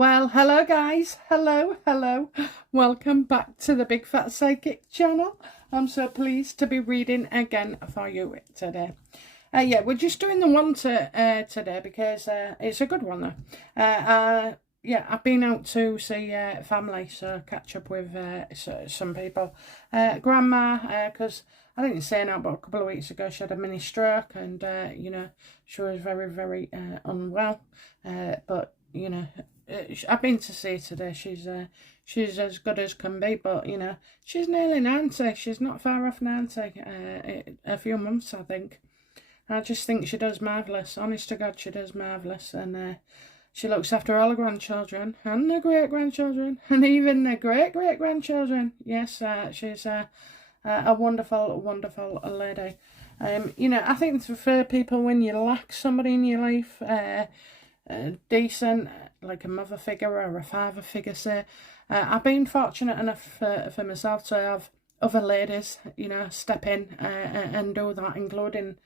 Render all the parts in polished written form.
Well, hello guys, hello. Welcome back to the Big Fat Psychic channel. I'm so pleased to be reading again for you today. Yeah, we're just doing the one today because it's a good one though. Yeah, I've been out to see family, so catch up with some people. Grandma, because I didn't say now, but a couple of weeks ago she had a mini stroke and, she was very unwell. But, I've been to see her today. She's as good as can be, but, she's nearly 90. She's not far off 90. A few months, I think. I just think she does marvellous. Honest to God, she does marvellous. And she looks after all the grandchildren and the great-grandchildren and even the great-great-grandchildren. Yes, she's a wonderful lady. I think for people, when you lack somebody in your life, decent, like a mother figure or a father figure, say, I've been fortunate enough for myself to have other ladies, step in and do that, including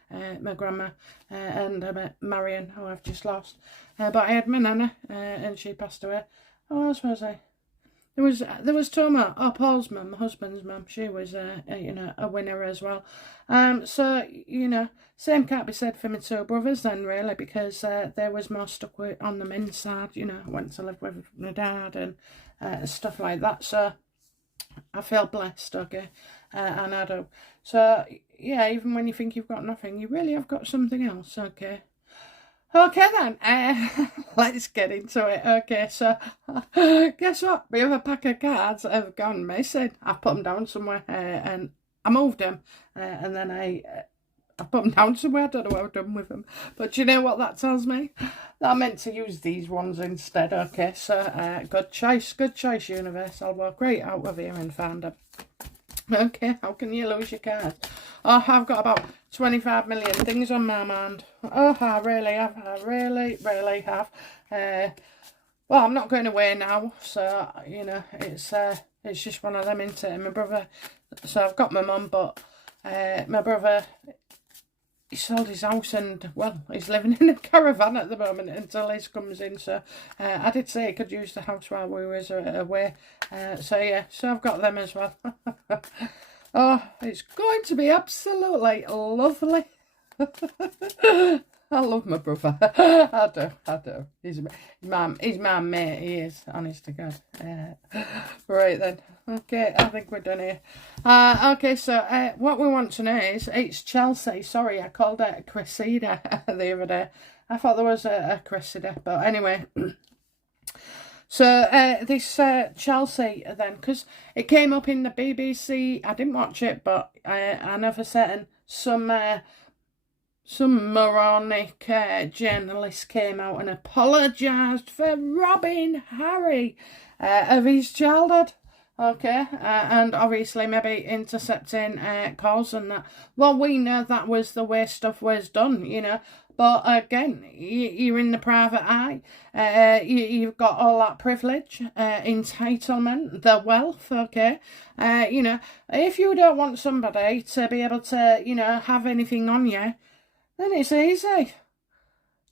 my grandma and Marion, who I've just lost. But I had my nana, and she passed away. Oh, what was I? There was Toma, Paul's mum, my husband's mum. She was, a winner as well. So, same can't be said for my two brothers then, really, because they was more stuck on the men's side. I went to live with my dad and stuff like that. So I feel blessed, okay, and I do. So, yeah, even when you think you've got nothing, you really have got something else, okay. Okay then, let's get into it. Okay, so guess what? My other pack of cards have gone missing. I put them down somewhere and I moved them, and then I put them down somewhere. I don't know what I've done with them, but you know what that tells me? That I meant to use these ones instead. Okay, so good choice, universe. I'll walk right out of here and find them. Okay, how can you lose your cards? Oh, I've got about 25 million things on my mind. Oh, I really have. I really have. Well, I'm not going away now, so, it's just one of them, isn't it? My brother, so I've got my mum, but my brother, he sold his house and, well, he's living in a caravan at the moment until Liz comes in. So I did say he could use the house while we was away. So, yeah, so I've got them as well. Oh, it's going to be absolutely lovely. I love my brother. I do. He's my mate. He is, honest to God. Right then. Okay, I think we're done here. Okay, so what we want to know is, it's Chelsy. Sorry, I called it a Cressida the other day. I thought there was a Cressida, but anyway. So this Chelsy then, because it came up in the BBC. I didn't watch it, but I know for certain some moronic journalist came out and apologised for robbing Harry of his childhood. Okay, and obviously maybe intercepting calls and that. Well, we know that was the way stuff was done, But again, you're in the private eye. You've got all that privilege, entitlement, the wealth, okay? If you don't want somebody to be able to, have anything on you, then it's easy.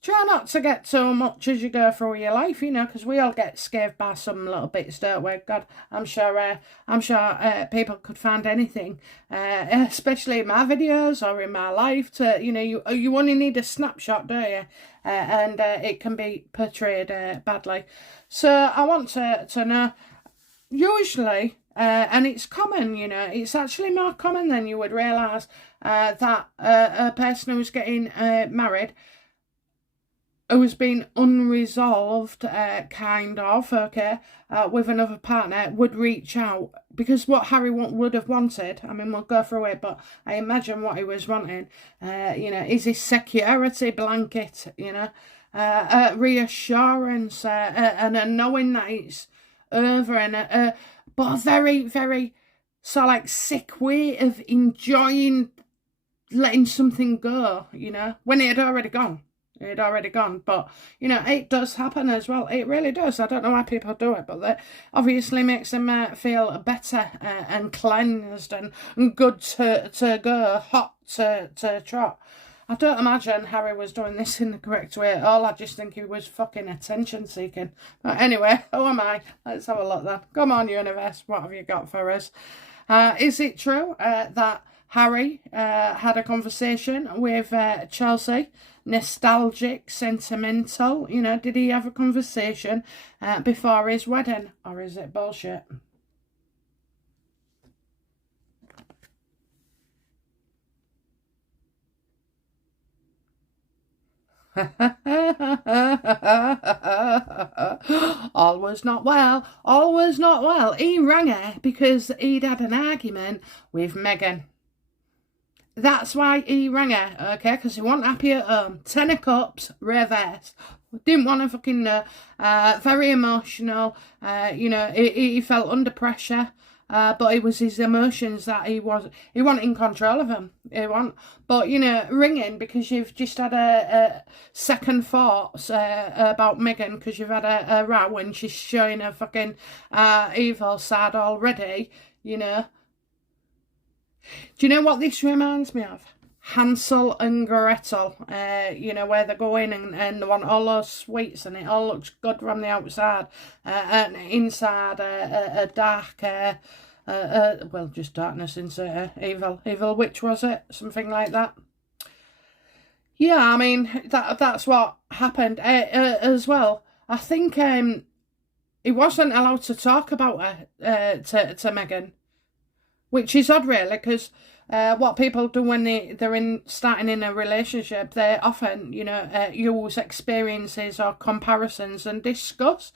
Try not to get too much as you go through your life, because we all get scared by some little bits, don't we? God, I'm sure people could find anything, especially in my videos or in my life. To you only need a snapshot, don't you? And it can be portrayed badly. So I want to know. Usually, and it's common, it's actually more common than you would realise that a person who's getting married, who's been unresolved, with another partner, would reach out. Because what Harry would have wanted, I mean, we'll go through it, but I imagine what he was wanting, is his security blanket, reassurance, and a knowing that it's over, and but a very, so like sick way of enjoying letting something go, when it had already gone. But it does happen as well. It really does. I don't know why people do it, but that obviously makes them feel better and cleansed and good to go, hot to trot. I don't imagine Harry was doing this in the correct way at all. I just think he was fucking attention seeking. But anyway, who am I? Let's have a look then. Come on, universe, what have you got for us? Is it true that Harry had a conversation with Chelsy? Nostalgic, sentimental, you know, did he have a conversation before his wedding, or is it bullshit? All was not well, all was not well. He rang her because he'd had an argument with Meghan. That's why he rang her, okay, because he wasn't happy at home. 10 of Cups, reverse. Didn't want to fucking know. Very emotional. You know, he felt under pressure. But it was his emotions that he wasn't in control of him. He wasn't. But, you know, ringing because you've just had a second thoughts about Meghan because you've had a row and she's showing her fucking evil side already, you know. Do you know what this reminds me of? Hansel and Gretel, you know, where they go in and they want all those sweets and it all looks good from the outside and inside a dark, well, just darkness inside evil witch, was it? Something like that. Yeah, I mean, that's what happened as well. I think he wasn't allowed to talk about her to Meghan. Which is odd, really, because what people do when they're starting in a relationship, they often, you know, use experiences or comparisons and discuss,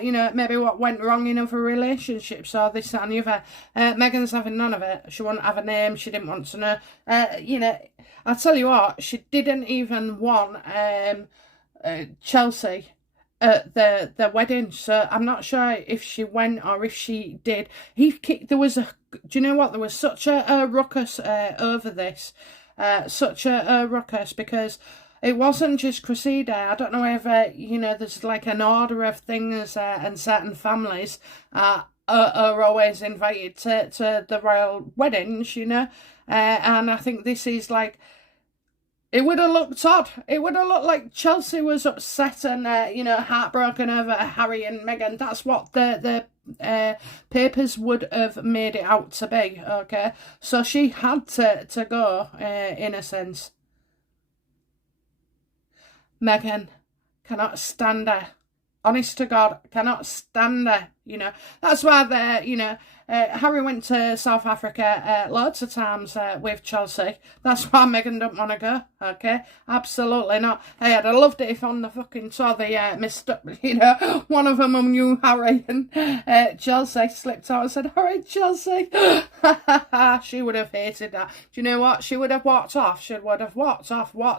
you know, maybe what went wrong in other relationships or this, that and the other. Meghan's having none of it. She wouldn't have a name. She didn't want to know. You know, I'll tell you what, she didn't even want Chelsy at the wedding, so I'm not sure if she went or if she did. There was do you know what? There was such a ruckus over this, such a ruckus because it wasn't just Cressida. I don't know if you know, there's like an order of things, and certain families are always invited to the royal weddings, you know, and I think this is like. It would have looked odd. It would have looked like Chelsy was upset and, you know, heartbroken over Harry and Meghan. That's what the papers would have made it out to be, okay? So she had to go, in a sense. Meghan, cannot stand her. Honest to God, cannot stand her, you know. That's why you know, Harry went to South Africa loads of times with Chelsy. That's why Meghan don't want to go, okay? Absolutely not. Hey, I'd have loved it if on the fucking tour they missed up, you know, one of them knew Harry and Chelsy slipped out and said, "Harry, Chelsy." She would have hated that. Do you know what? She would have walked off. She would have walked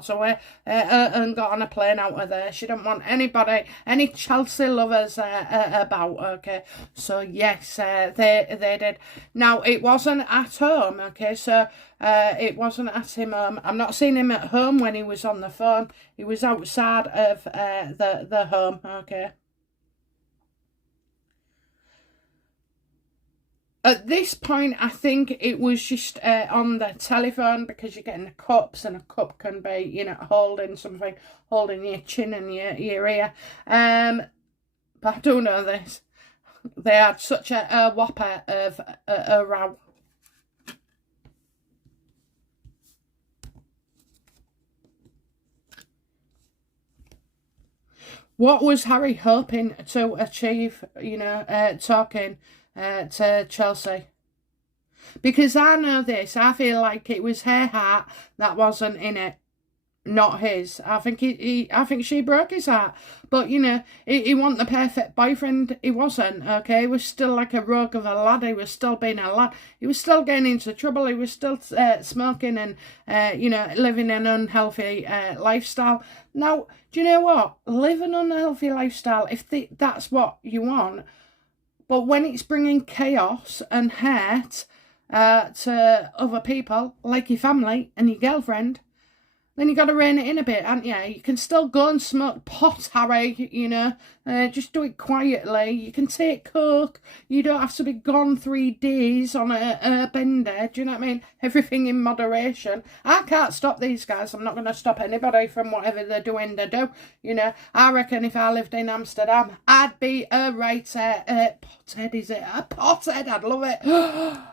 away and got on a plane out of there. She didn't want anybody, any Chelsy lovers about, okay? So yes, they did. Now, it wasn't at home, okay? So it wasn't at him home. I'm not seeing him at home when he was on the phone. He was outside of the home, okay? At this point, I think it was just on the telephone because you're getting the cups and a cup can be, you know, holding something, holding your chin and your ear. But I do know this. They had such a whopper of a row. What was Harry hoping to achieve, you know, talking to Chelsy? Because I know this, I feel like it was her heart that wasn't in it, not his. I think I think she broke his heart. But, you know, he wasn't the perfect boyfriend. He wasn't, okay? He was still like a rogue of a lad. He was still being a lad. He was still getting into trouble. He was still smoking and, you know, living an unhealthy lifestyle. Now, do you know what? Live an unhealthy lifestyle if that's what you want. But when it's bringing chaos and hurt to other people, like your family and your girlfriend, then you got to rein it in a bit, haven't you? You can still go and smoke pot, Harry, you know. Just do it quietly. You can take coke. You don't have to be gone 3 days on a bender. Do you know what I mean? Everything in moderation. I can't stop these guys. I'm not going to stop anybody from whatever they're doing to do. You know, I reckon if I lived in Amsterdam, I'd be a right pothead, is it? A pothead, I'd love it.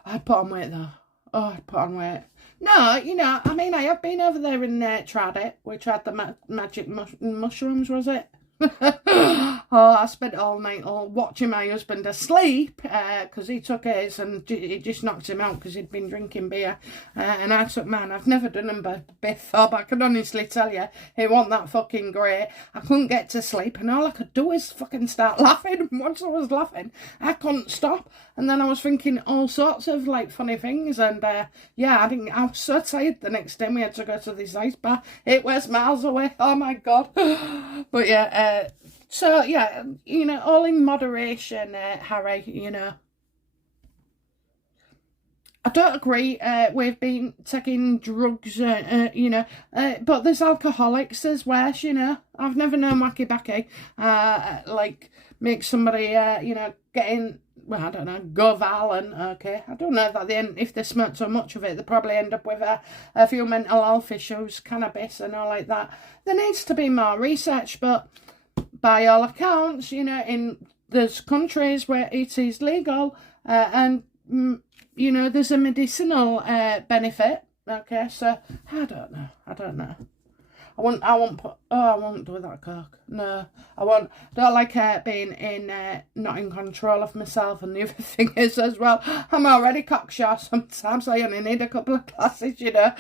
I'd put on weight, though. Oh, I'd put on weight. No, you know, I mean, I have been over there and tried it. We tried the magic mushrooms, was it? Oh, I spent all night watching my husband asleep because he took his and it just knocked him out because he'd been drinking beer, and I took mine. I've never done them before, but I can honestly tell you it wasn't that fucking great. I couldn't get to sleep and all I could do is fucking start laughing. Once I was laughing I couldn't stop, and then I was thinking all sorts of like funny things, and yeah, I was so tired the next day. We had to go to this ice bar. It was miles away. Oh my god. But yeah, so yeah, you know, all in moderation, Harry, you know. I don't agree with being taking drugs, you know, but there's alcoholics as worse, you know. I've never known wacky backy, like, make somebody, you know, getting, well, I don't know, go violent, okay. I don't know if they smoke so much of it, they probably end up with a few mental health issues, cannabis and all like that. There needs to be more research, but by all accounts, you know, there's countries where it is legal, and you know, there's a medicinal benefit. Okay, so I don't know. I won't do that coke. No, I won't. Don't like being not in control of myself. And the other thing is as well, I'm already cocksure sometimes. I only need a couple of glasses, you know.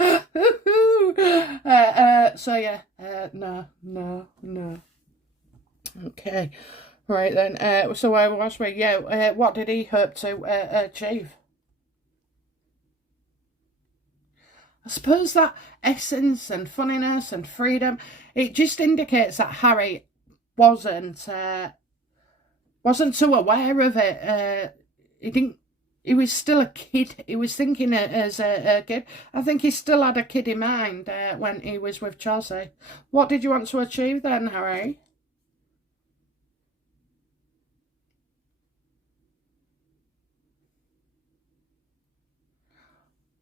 So yeah, no. Okay, right then. So where was we? Yeah. What did he hope to achieve? I suppose that essence and funniness and freedom, it just indicates that Harry wasn't too aware of it. He was still a kid. He was thinking it as a kid. I think he still had a kid in mind when he was with Chelsy. What did you want to achieve then, Harry?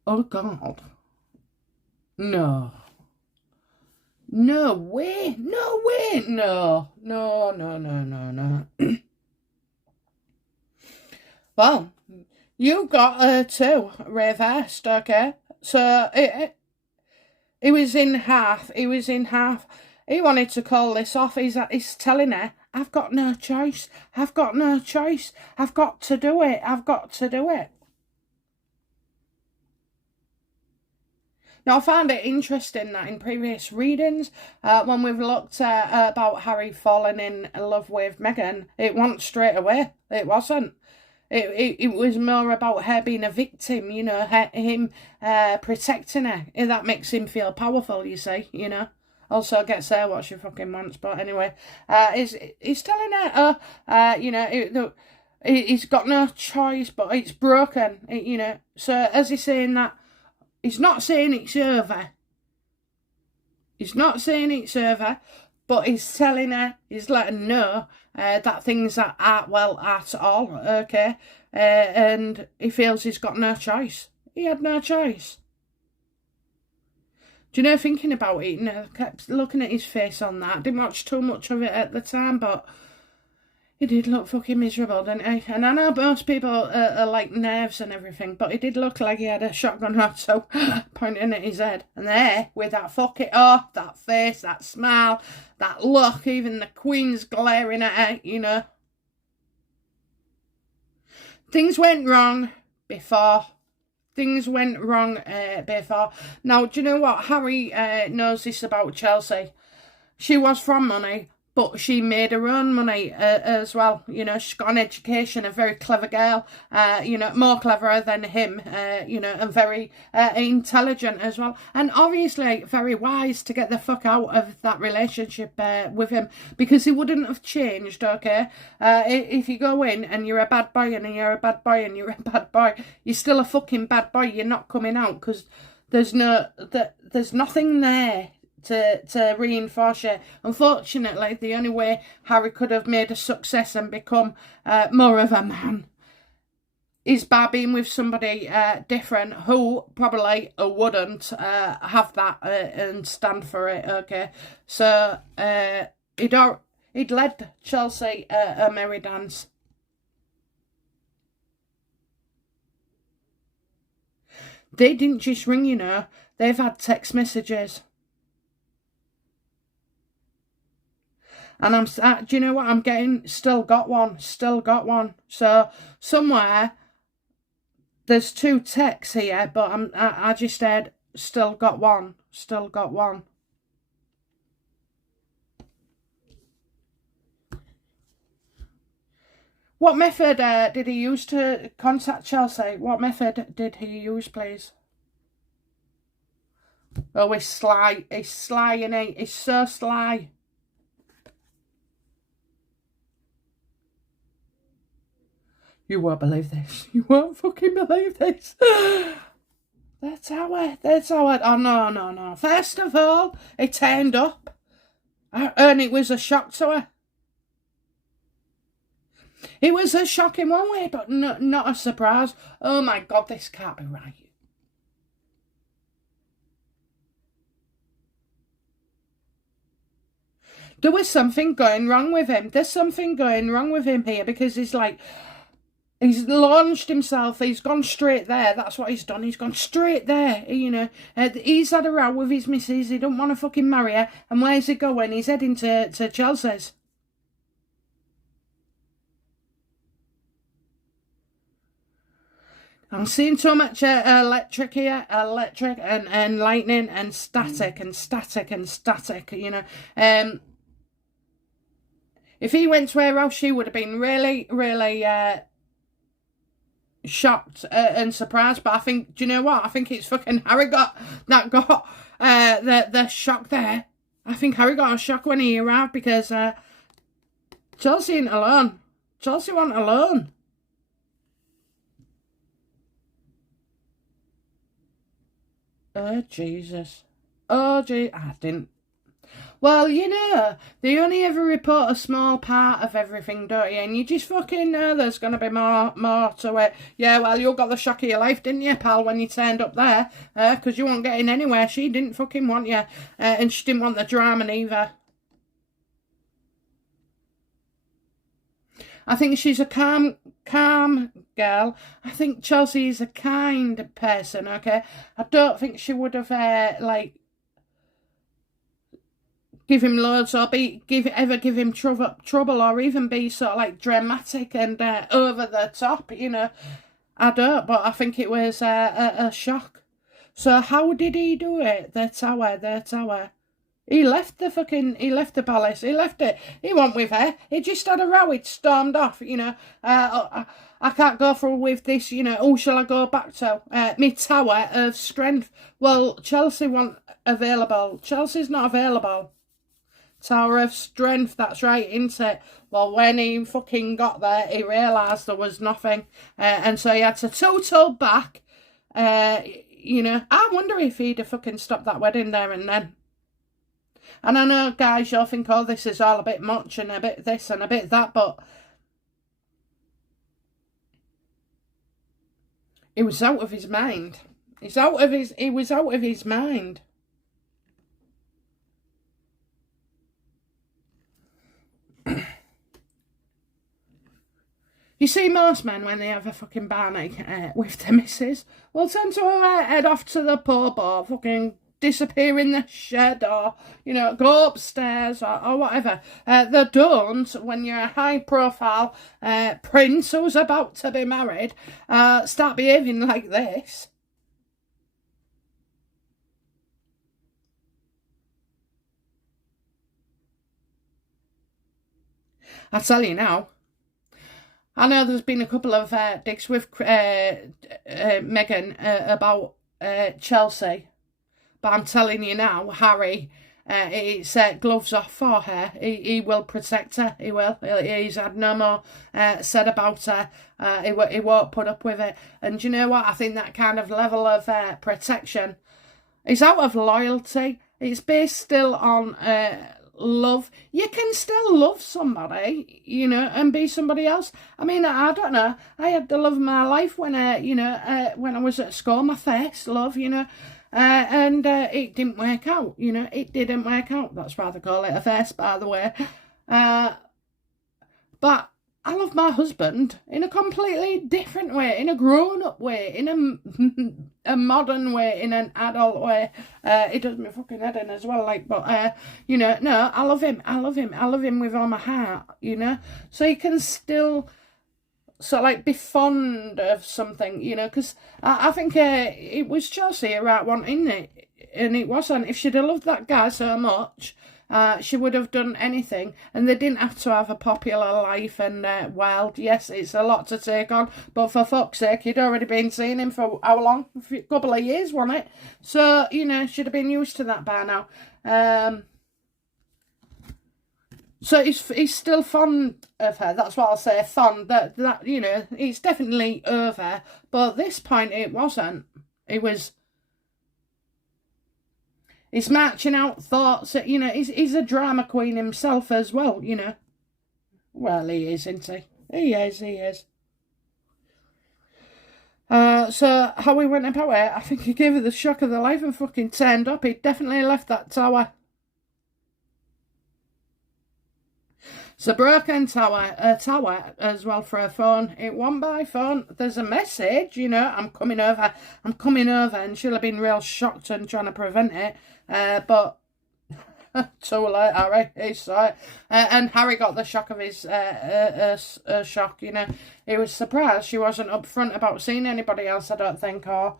Oh, God. No. No way. No way. No. No. Well, you got two reversed, okay? So it was in half. He wanted to call this off. He's telling her, I've got no choice. I've got to do it. Now, I found it interesting that in previous readings, when we've looked at about Harry falling in love with Meghan, it wasn't straight away. It wasn't. It was more about her being a victim, you know, him protecting her. That makes him feel powerful, you see, you know. Also gets her what she fucking wants, but anyway, he's telling her, you know, he's got no choice, but it's broken, you know. So as he's saying that, he's not saying it's over. But he's telling her, he's letting her know that things aren't well at all, okay? And he feels he's got no choice. He had no choice. Do you know, thinking about it, you know, I kept looking at his face on that. I didn't watch too much of it at the time, but he did look fucking miserable, didn't he? And I know most people are like nerves and everything, but he did look like he had a shotgun or so pointing at his head. And there, with that fucking, that face, that smile, that look, even the Queen's glaring at her, you know. Things went wrong before. Now, do you know what? Harry knows this about Chelsy. She was from money, but she made her own money as well. You know, she's got an education, a very clever girl, you know, more cleverer than him, you know, and very intelligent as well. And obviously very wise to get the fuck out of that relationship with him, because he wouldn't have changed, okay? If you go in and you're a bad boy and you're a bad boy and you're a bad boy, you're still a fucking bad boy. You're not coming out because there's nothing there to reinforce it. Unfortunately, the only way Harry could have made a success and become more of a man is by being with somebody different who probably wouldn't have that and stand for it, okay? So he'd led Chelsy a merry dance. They didn't just ring, you know. They've had text messages. And do you know what? I'm getting, still got one. So somewhere, there's 2 texts here, but I just said, still got one. What method did he use to contact Chelsy? What method did he use, please? Oh, he's sly. He's sly, innit? He's so sly. You won't believe this. You won't fucking believe this. That's how it. Oh, no. First of all, he turned up. And it was a shock to her. It was a shock in one way, but not a surprise. Oh my God, this can't be right. There was something going wrong with him. There's something going wrong with him here because he's like, he's launched himself. He's gone straight there. That's what he's done. He's gone straight there, you know. He's had a row with his missus. He don't want to fucking marry her. And where's he going? He's heading to Chelsys. I'm seeing so much electric here, and lightning and static, you know. If he went to her house, she would have been really, really shocked and surprised. But I think, do you know what? I think it's fucking Harry got the shock there. I think Harry got a shock when he arrived because Chelsy ain't alone. Chelsy wasn't alone. Oh, Jesus. Oh, gee, I didn't. Well, you know, they only ever report a small part of everything, don't you? And you just fucking know there's going to be more to it. Yeah, well, you got the shock of your life, didn't you, pal, when you turned up there? Because you weren't getting anywhere. She didn't fucking want you. And she didn't want the drama either. I think she's a calm girl. I think Chelsy is a kind person, okay? I don't think she would have, give him loads or ever give him trouble or even be sort of like dramatic and over the top, you know. I don't, but I think it was a shock. So how did he do it? The tower. He left the palace. He left it. He went with her. He just had a row. He'd stormed off, you know. I can't go through with this, you know. Who shall I go back to? Me tower of strength. Well, Chelsy wasn't available. Chelsy's not available. Tower of strength, that's right, isn't it? Well, when he fucking got there, he realised there was nothing. And so he had to total back. You know, I wonder if he'd have fucking stopped that wedding there and then. And I know, guys, you'll think, oh, this is all a bit much and a bit this and a bit that, but he was out of his mind. He was out of his mind. You see, most men, when they have a fucking barney with their missus, will tend to head off to the pub or fucking disappear in the shed or, you know, go upstairs or whatever. They don't, when you're a high-profile prince who's about to be married, start behaving like this. I tell you now, I know there's been a couple of digs with Meghan about Chelsy, but I'm telling you now, Harry, it's gloves off for her. He will protect her. He will. He's had no more said about her. He won't put up with it. And do you know what? I think that kind of level of protection is out of loyalty. It's based still on love. You can still love somebody, you know, and be somebody else. I mean, I don't know. I had the love of my life when when I was at school, my first love, you know. And it didn't work out, you know. It didn't work out. That's why they call it a first, by the way. But I love my husband in a completely different way, in a grown-up way, in a modern way, in an adult way. It does me fucking head in as well, like, but, you know, no, I love him. I love him. I love him with all my heart, you know. So you can still sort of like be fond of something, you know, because I think it was Chelsy right wanting it, and it wasn't. If she'd have loved that guy so much, she would have done anything, and they didn't have to have a popular life and wild. Yes, it's a lot to take on, but for fuck's sake, you'd already been seeing him for how long? A couple of years, wasn't it? So, you know, should have been used to that by now. So he's still fond of her. That's what I'll say, fond. That you know, it's definitely over. But at this point, it wasn't. It was. He's marching out thoughts. You know, he's a drama queen himself as well. You know. Well, he is, isn't he? He is. So how he went about it, I think he gave her the shock of the life and fucking turned up. He definitely left that tower. It's a broken tower as well for a phone. It wasn't by phone. There's a message, you know, I'm coming over, and she'll have been real shocked and trying to prevent it. But too late, Harry. He saw it. And Harry got the shock of his shock, you know. He was surprised she wasn't upfront about seeing anybody else, I don't think, or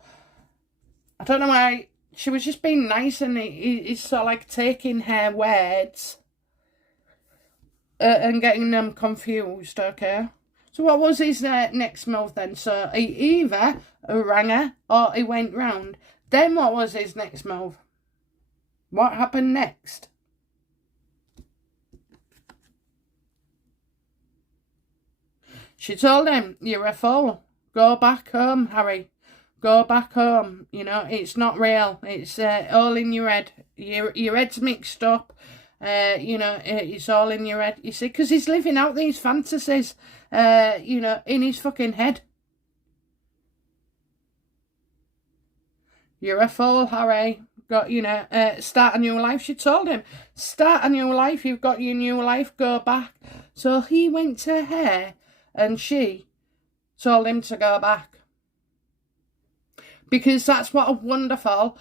I don't know why. She was just being nice, and he's sort of like taking her words and getting them confused, okay? So what was his next move then? So he either rang her or he went round. Then what was his next move? What happened next? She told him, you're a fool. Go back home, Harry. Go back home. You know, it's not real. It's all in your head. Your head's mixed up. You know, it's all in your head, you see, because he's living out these fantasies, you know, in his fucking head. You're a fool, Harry. Got, you know, start a new life. She told him, start a new life. You've got your new life. Go back. So he went to her, and she told him to go back, because that's what a wonderful,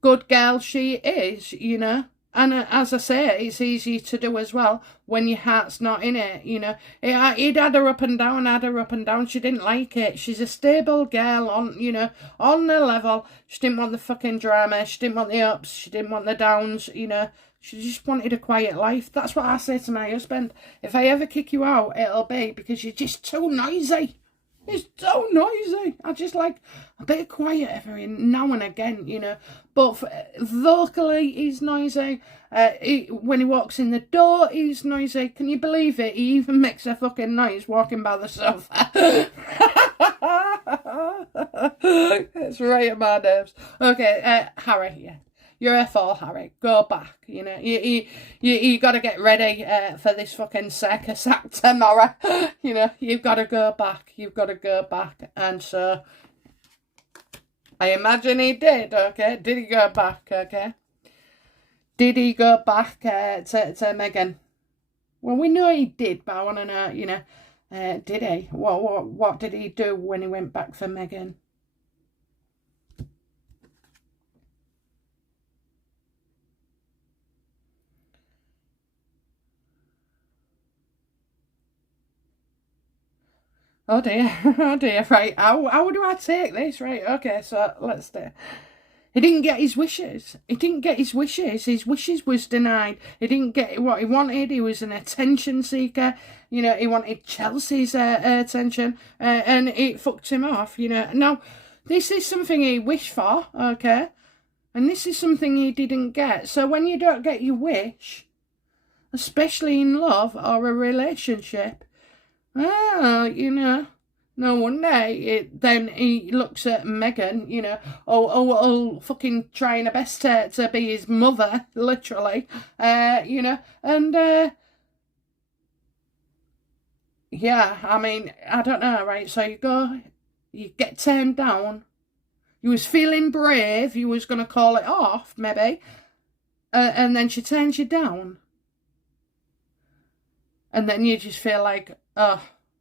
good girl she is, you know. And as I say, it's easy to do as well when your heart's not in it, you know. He'd had her up and down, She didn't like it. She's a stable girl on, you know, on the level. She didn't want the fucking drama. She didn't want the ups. She didn't want the downs, you know. She just wanted a quiet life. That's what I say to my husband. If I ever kick you out, it'll be because you're just too noisy. It's so noisy. I just like a bit of quiet every now and again, you know. But vocally, he's noisy. When he walks in the door, he's noisy. Can you believe it? He even makes a fucking noise walking by the sofa. It's right at my nerves. Okay, Harry, yeah. You're a fool, Harry. Go back. You know, you got to get ready for this fucking circus act tomorrow. You know, you've got to go back. You've got to go back. And so, I imagine he did, okay? Did he go back, okay? Did he go back to Megan? Well, we know he did, but I want to know, you know, did he? What did he do when he went back for Megan? Oh dear, oh dear, right, how do I take this? Right, okay, so let's do. He didn't get his wishes. His wishes was denied. He didn't get what he wanted. He was an attention seeker. You know, he wanted Chelsy's attention, and it fucked him off, you know. Now, this is something he wished for, okay? And this is something he didn't get. So when you don't get your wish, especially in love or a relationship, you know, No wonder. Then he looks at Meghan, you know, fucking trying her best to be his mother, literally, you know, and yeah, I mean, I don't know, right? So you get turned down. You was feeling brave. You was going to call it off, maybe. And then she turns you down. And then you just feel like, oh,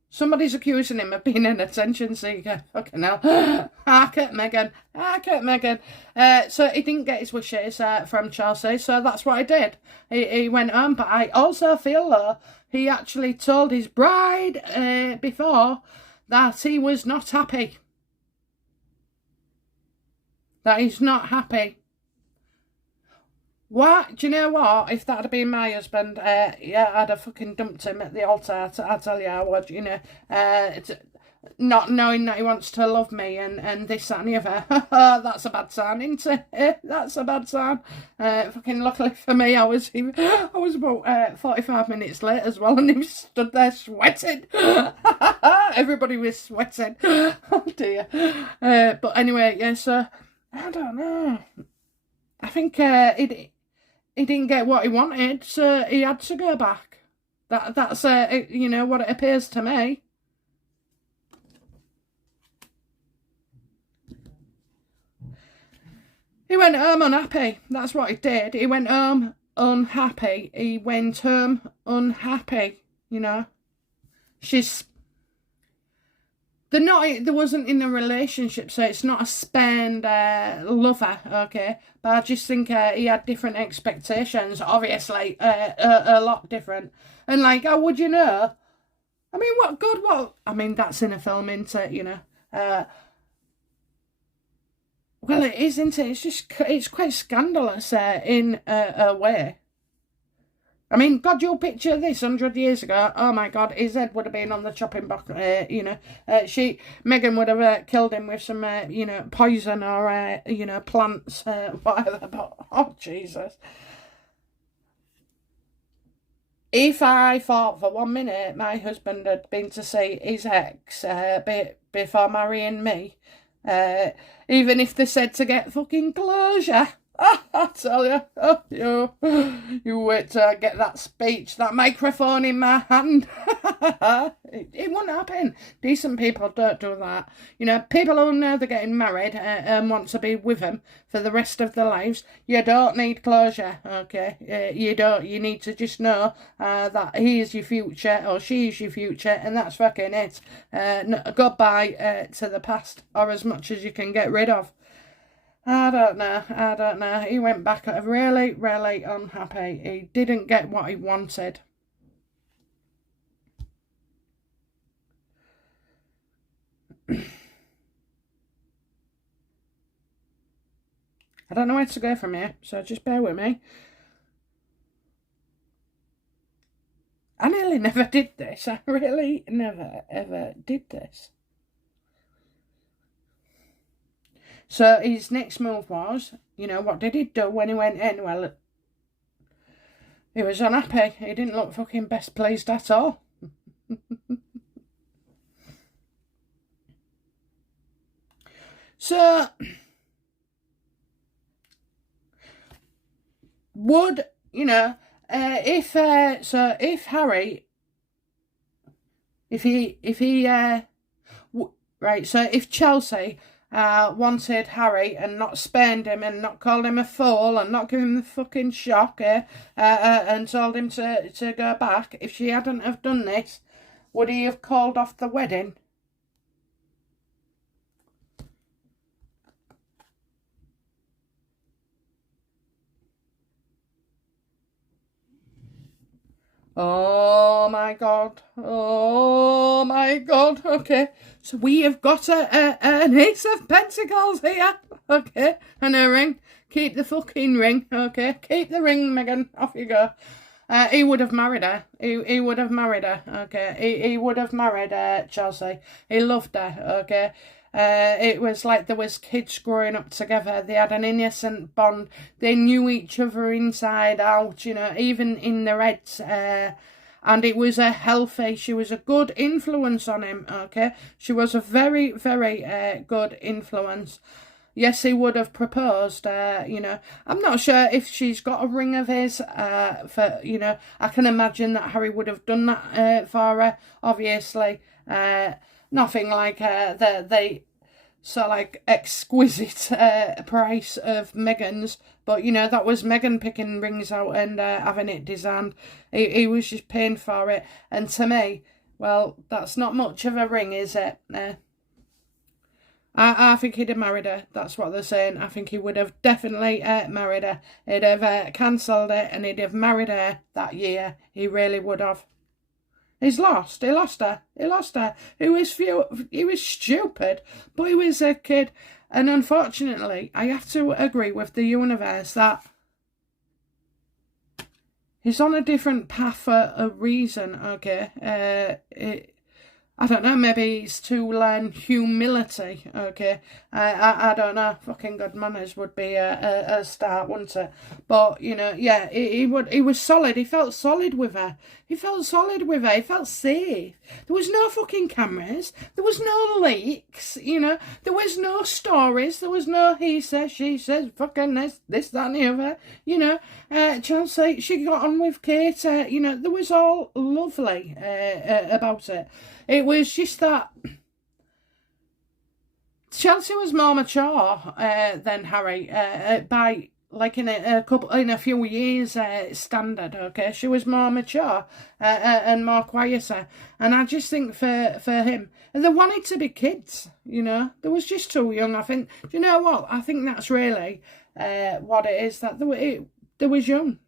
somebody's accusing him of being an attention seeker. Fucking hell. Hark at Meghan. Hark at Meghan. So he didn't get his wishes from Chelsy. So that's what he did. He went home. But I also feel, though, he actually told his bride before that he was not happy. That he's not happy. What? Do you know what? If that had been my husband, yeah, I'd have fucking dumped him at the altar. I tell you, I would, you know. Not knowing that he wants to love me and this, that and the other. That's a bad sign, isn't it? That's a bad sign. Fucking luckily for me, I was about 45 minutes late as well, and he was stood there sweating. Everybody was sweating. Oh dear. But anyway, yeah, so I don't know. I think he didn't get what he wanted, so he had to go back. That's you know, what it appears to me. He went home unhappy. That's what he did. He went home unhappy. He went home unhappy, you know. They wasn't in a relationship, so it's not a spurned lover, okay? But I just think he had different expectations, obviously, a lot different. And like, how would you know? I mean, what? I mean, that's in a film, isn't it, you know? Well, it is, isn't it? It's quite scandalous in a way. I mean, God, you'll picture this 100 years ago. Oh my God, his head would have been on the chopping block. You know, Meghan would have killed him with some, you know, poison or, you know, plants, whatever. But oh Jesus! If I thought for 1 minute my husband had been to see his ex before marrying me, even if they said to get fucking closure. I tell you, you wait till I get that speech, that microphone in my hand. It wouldn't happen. Decent people don't do that. You know, people who know they're getting married and want to be with them for the rest of their lives, you don't need closure, okay? You don't. You need to just know that he is your future or she is your future, and that's fucking it. Goodbye to the past, or as much as you can get rid of. I don't know. He went back really, really unhappy. He didn't get what he wanted. I don't know where to go from here, so just bear with me. I nearly never did this. I really never, ever did this. So his next move was, you know, what did he do when he went in? Well, he was unhappy. He didn't look fucking best pleased at all. So, would, you know, if Harry, right, so if Chelsy wanted Harry and not spurned him and not called him a fool and not given him the fucking shock and told him to go back, if she hadn't have done this, would he have called off the wedding? Oh my God. Oh my God. Okay. So we have got an Ace of Pentacles here. Okay. And a ring. Keep the fucking ring. Okay. Keep the ring, Meghan. Off you go. He would have married her. He would have married her. Okay. He would have married Chelsy. He loved her. Okay. It was like there was kids growing up together. They had an innocent bond. They knew each other inside out, you know, even in their heads. and it was a healthy, she was a good influence on him, okay? She was a very, very good influence. Yes, he would have proposed, you know. I'm not sure if she's got a ring of his, for, you know, I can imagine that Harry would have done that for her, obviously. Nothing like the so like exquisite price of Meghan's, but you know, that was Meghan picking rings out and having it designed. He was just paying for it, and to me, well, that's not much of a ring, is it? I think he'd have married her. That's what they're saying. I think he would have definitely married her. He'd have cancelled it and he'd have married her that year. He really would have. He's lost. He lost her. He lost her. He was stupid, but he was a kid. And unfortunately, I have to agree with the universe that he's on a different path for a reason, okay? I don't know, maybe it's to learn humility, okay? I don't know, fucking good manners would be a start, wouldn't it? But, you know, yeah, he was solid, he felt solid with her. He felt solid with her, he felt safe. There was no fucking cameras, there was no leaks, you know, there was no stories, there was no he says, she says, fucking this, that and the other, you know. Chelsy, she got on with Kate, you know, there was all lovely about it. It was just that Chelsy was more mature than Harry by like in a few years standard. Okay, she was more mature and more quieter, and I just think for him, they wanted to be kids. You know, they was just too young. I think. Do you know what? I think that's really what it is, that they was young,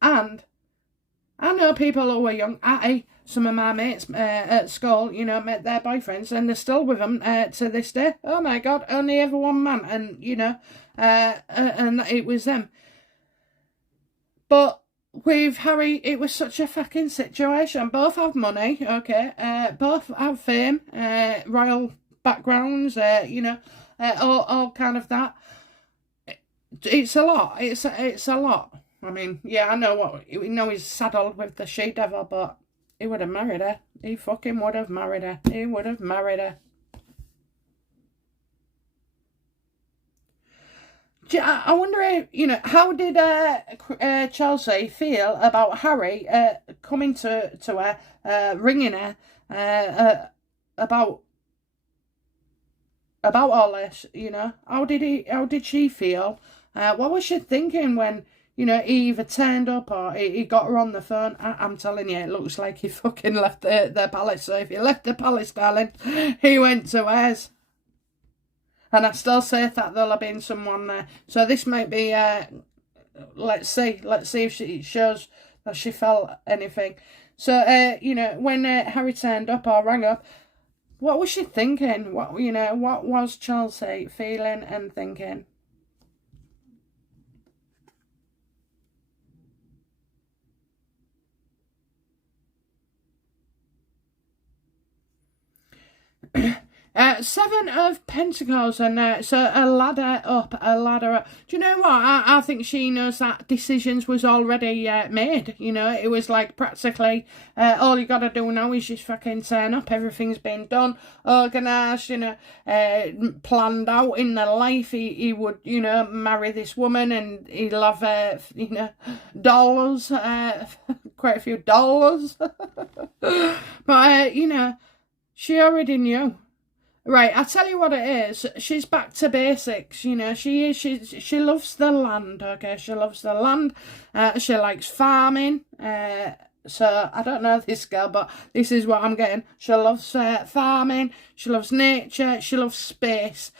and I know people who were young. Some of my mates at school, you know, met their boyfriends and they're still with them to this day. Oh my God, only ever one man, and you know, and it was them. But with Harry, it was such a fucking situation. Both have money, okay, both have fame, royal backgrounds, you know, all kind of that. It's a lot. It's a lot. I mean, yeah, I know he's saddled with the she-devil, but he would have married her. He fucking would have married her. He would have married her. I wonder if, you know, how did Chelsy feel about Harry coming to her, ringing her about all this, you know? How did she feel? What was she thinking when, you know, he either turned up or he got her on the phone? I'm telling you, it looks like he fucking left the palace. So if he left the palace, darling, he went to hers. And I still say that there'll have been someone there. So this might be, let's see if she shows that she felt anything. So, you know, when Harry turned up or rang up, what was she thinking? What was Chelsy feeling and thinking? Seven of Pentacles, and so a ladder up. Do you know what? I think she knows that decisions was already made. You know, it was like practically all you got to do now is just fucking turn up. Everything's been done, organised, you know, planned out in their life. He would, you know, marry this woman and he'll have, you know, dollars, quite a few dollars. But, you know, she already knew. Right, I'll tell you what it is. She's back to basics, you know. She loves the land, okay? She loves the land. She likes farming. So, I don't know this girl, but this is what I'm getting. She loves farming. She loves nature. She loves space.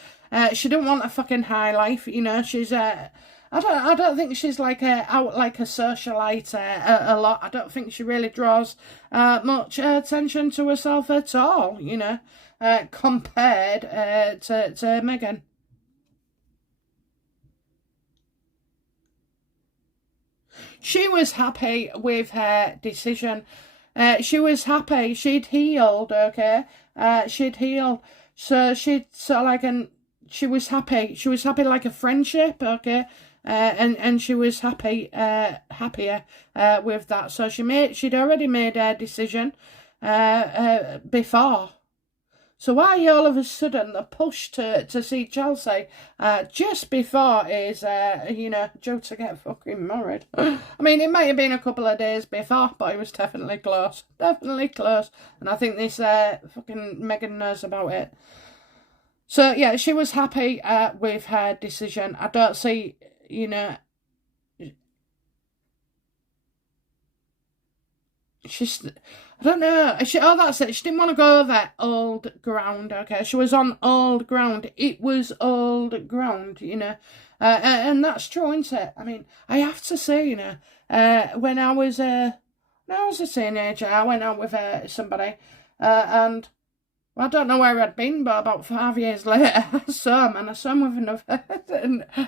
She don't want a fucking high life, you know. She's... I don't think she's like out like a socialite a lot. I don't think she really draws much attention to herself at all, you know, compared to Meghan. She was happy with her decision. She was happy. She'd healed, okay? She'd healed. So she'd sort of like, and she was happy. She was happy like a friendship, okay? and she was happier with that. So she'd already made her decision before. So why all of a sudden the push to see Chelsy just before he's due to get fucking married? I mean, it might have been a couple of days before, but it was definitely close. Definitely close. And I think this fucking Meghan knows about it. So yeah, she was happy with her decision. I don't see, I don't know. That's it. She didn't want to go over old ground, okay? She was on old ground. It was old ground, and that's true, isn't it? I mean, I have to say, when I was a teenager, I went out with somebody, and well, I don't know where I'd been, but about 5 years later, I saw him, and I saw him with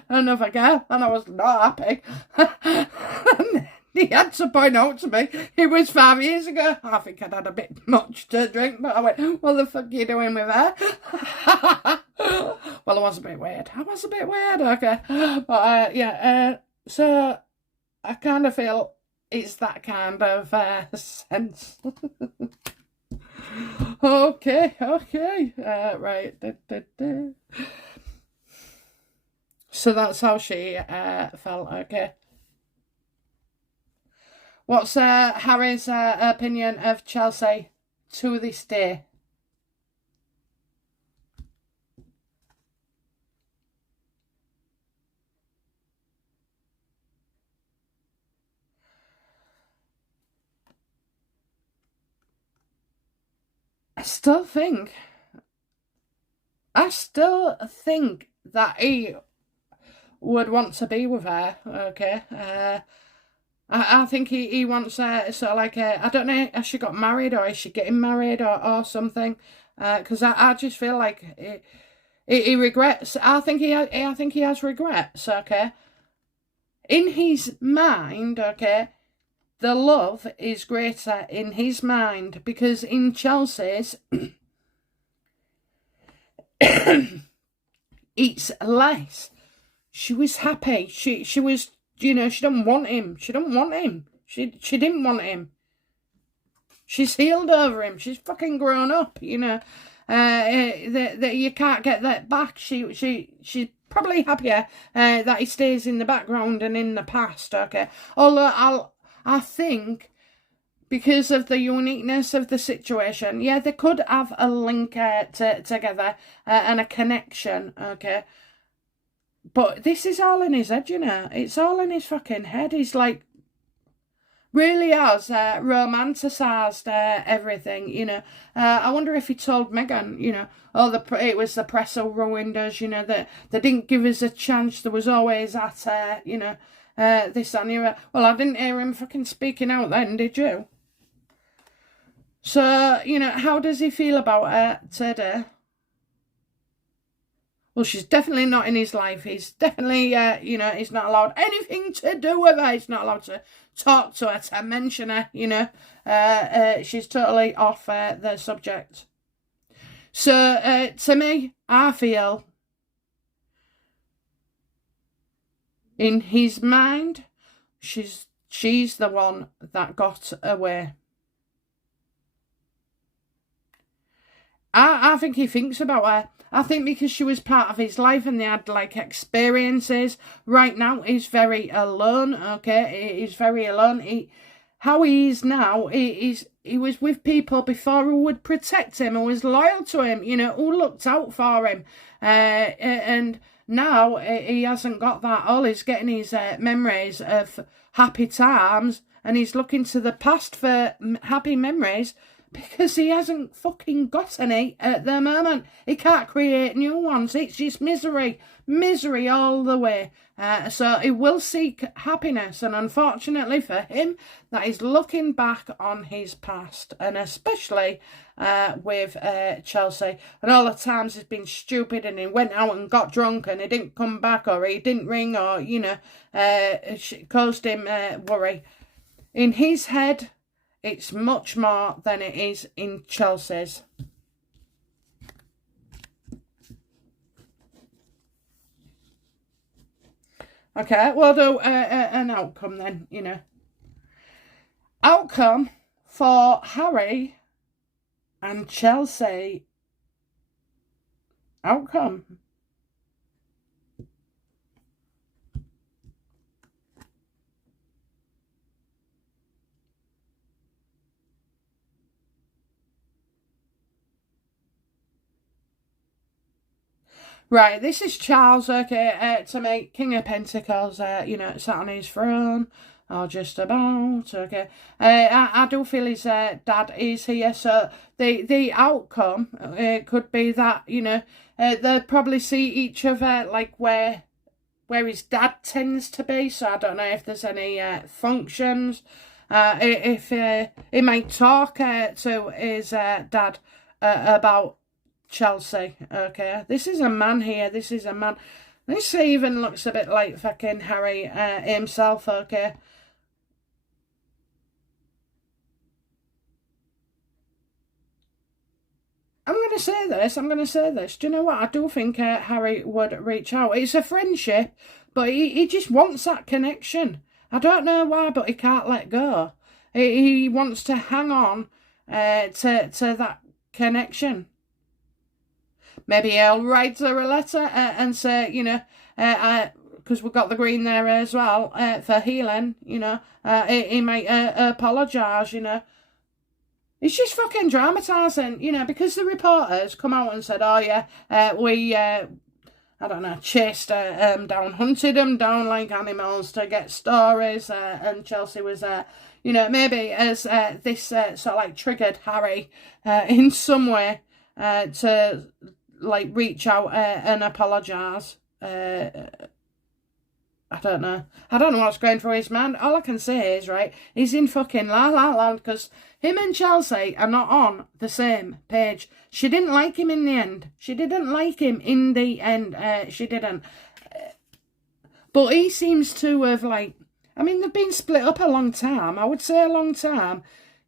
another girl, and I was not happy. He had to point out to me, it was 5 years ago. I think I'd had a bit much to drink, but I went, what the fuck are you doing with her? Well, I was a bit weird. Okay. But, so I kind of feel it's that kind of sense. Okay. Right. So that's how she felt, okay. What's Harry's opinion of Chelsy to this day? I still think that he would want to be with her, okay? I think he wants sort of like I don't know, has she got married or is she getting married or something? Because I just feel like he regrets. I think he has regrets. Okay, in his mind, okay, the love is greater in his mind because in Chelsy's, it's less. She was happy. She was. She didn't want him. She didn't want him. She's healed over him. She's fucking grown up, that you can't get that back. She's probably happier that he stays in the background and in the past, okay? Although I think because of the uniqueness of the situation, yeah, they could have a link together and a connection, okay? But this is all in his head, It's all in his fucking head. He's like, really has romanticised everything, I wonder if he told Meghan, it was the press who ruined us, that they didn't give us a chance. There was always that, this and the other. Well, I didn't hear him fucking speaking out then, did you? So, how does he feel about her today? Well, she's definitely not in his life. He's definitely, he's not allowed anything to do with her. He's not allowed to talk to her, to mention her, she's totally off the subject. So, to me, I feel in his mind, she's the one that got away. I think he thinks about her. I think because she was part of his life and they had like experiences. Right now, he's very alone. Okay, he's very alone. How he is now, he was with people before who would protect him, who was loyal to him, who looked out for him. And now he hasn't got that. All he's getting his memories of happy times, and he's looking to the past for happy memories. Because he hasn't fucking got any at the moment. He can't create new ones. It's just misery. Misery all the way. So he will seek happiness. And unfortunately for him, that is looking back on his past. And especially with Chelsy. And all the times he's been stupid and he went out and got drunk and he didn't come back or he didn't ring or, it caused him worry. In his head, it's much more than it is in Chelsy's. Okay, we'll do an outcome then, you know. Outcome for Harry and Chelsy. Outcome. Right, this is Charles, okay, to make King of Pentacles, you know, sat on his throne, or just about, okay. I do feel his dad is here, so the outcome could be that, you know, they'll probably see each other, like, where his dad tends to be, so I don't know if there's any functions, if he might talk to his dad about Chelsy, okay. This is a man here, this is a man. This even looks a bit like fucking Harry himself, okay. I'm going to say this. Do you know what? I do think Harry would reach out. It's a friendship, but he just wants that connection. I don't know why, but he can't let go. He wants to hang on to that connection. Maybe he'll write her a letter and say, you know, because we've got the green there as well, for healing, you know. He might apologise, you know. It's just fucking dramatising, you know, because the reporters come out and said, oh, yeah, we, I don't know, chased down, hunted them down like animals to get stories, and Chelsy was, you know, maybe as this sort of like triggered Harry in some way to like reach out and apologise. I don't know. I don't know what's going through his mind. All I can say is, right, he's in fucking La La Land because him and Chelsy are not on the same page. She didn't like him in the end. She didn't like him in the end. She didn't. But he seems to have, like, I mean, they've been split up a long time. I would say a long time.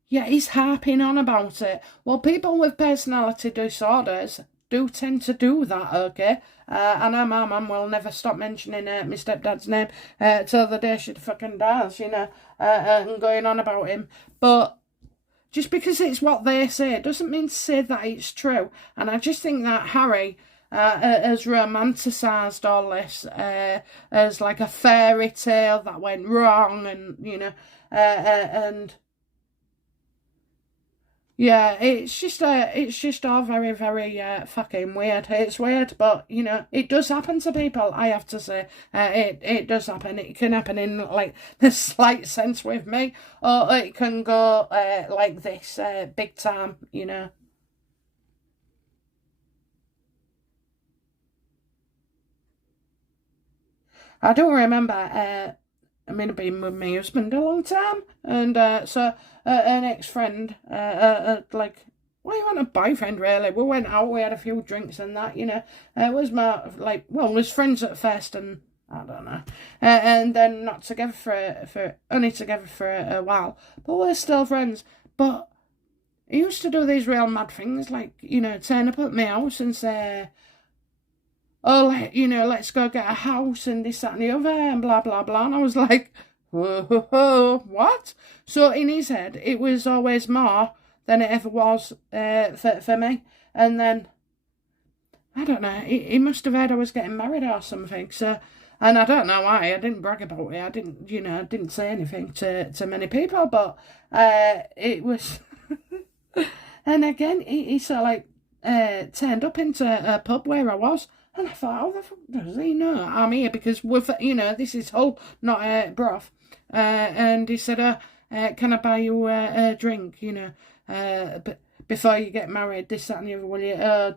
Yeah, he's harping on about it. Well, people with personality disorders do tend to do that, okay? I know my mum will never stop mentioning my stepdad's name till the day she fucking dies, you know, and going on about him. But just because it's what they say, it doesn't mean to say that it's true. And I just think that Harry has romanticised all this as like a fairy tale that went wrong, and, you know, and... yeah, it's just all very, very fucking weird. It's weird, but, you know, it does happen to people, I have to say. It does happen. It can happen in, like, the slight sense with me, or it can go like this, big time, you know. I do remember, I mean, I've been with my husband a long time, and so an ex-friend, like, well, he wasn't a boyfriend, really. We went out, we had a few drinks and that, you know. It was my, like, well, we was friends at first, and I don't know. And then not together only together for a while. But we're still friends. But he used to do these real mad things, like, you know, turn up at my house and say, oh, you know, let's go get a house and this, that and the other and blah, blah, blah. And I was like, whoa, what? So in his head, it was always more than it ever was for me. And then, I don't know, he must have heard I was getting married or something. So, and I don't know why, I didn't brag about it. I didn't, you know, I didn't say anything to many people, but it was... And again, he sort of like turned up into a pub where I was. And I thought, how the fuck does he know I'm here? Because, you know, this is whole, not broth. And he said, can I buy you a drink, you know, but before you get married, this, that and the other,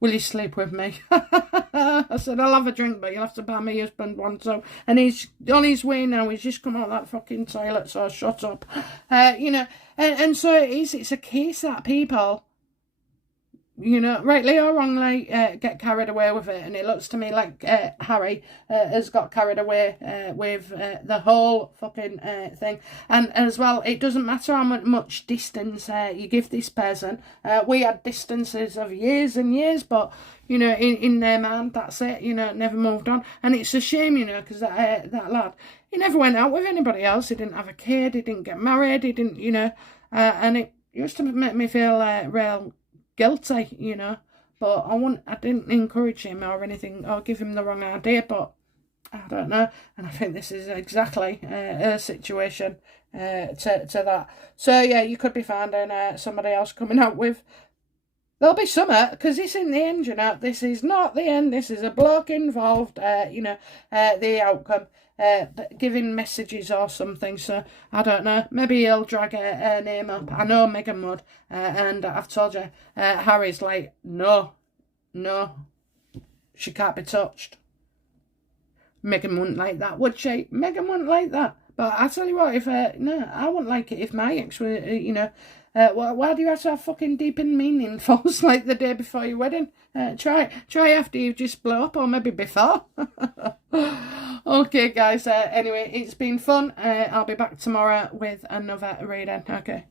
will you sleep with me? I said, I'll have a drink, but you'll have to buy my husband one. So, and he's on his way now. He's just come out of that fucking toilet, so shut up. You know, and so it's a case that people you know, rightly or wrongly, get carried away with it. And it looks to me like Harry has got carried away with the whole fucking thing. And as well, it doesn't matter how much distance you give this person. We had distances of years and years, but, you know, in their mind, that's it, you know, never moved on. And it's a shame, you know, because that lad, he never went out with anybody else. He didn't have a kid, he didn't get married, he didn't, you know, and it used to make me feel real guilty, you know, but I didn't encourage him or anything or give him the wrong idea, but I don't know, and I think this is exactly a situation to that. So yeah, you could be finding somebody else coming out with. There'll be summer, because it's in the end, you know. This is not the end. This is a bloke involved, you know, the outcome. Giving messages or something, so I don't know, maybe he'll drag her name up. I know Meghan would, and I've told you, Harry's like, no, she can't be touched. Meghan wouldn't like that, would she? Meghan wouldn't like that. But I tell you what, if no, I wouldn't like it if my ex were, you know, why do you have to have fucking deep and meaningful like the day before your wedding? Try after you just blow up, or maybe before. Okay, guys. Anyway, it's been fun. I'll be back tomorrow with another reading. Okay.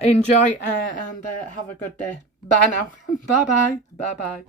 Enjoy and have a good day. Bye now. Bye bye. Bye bye.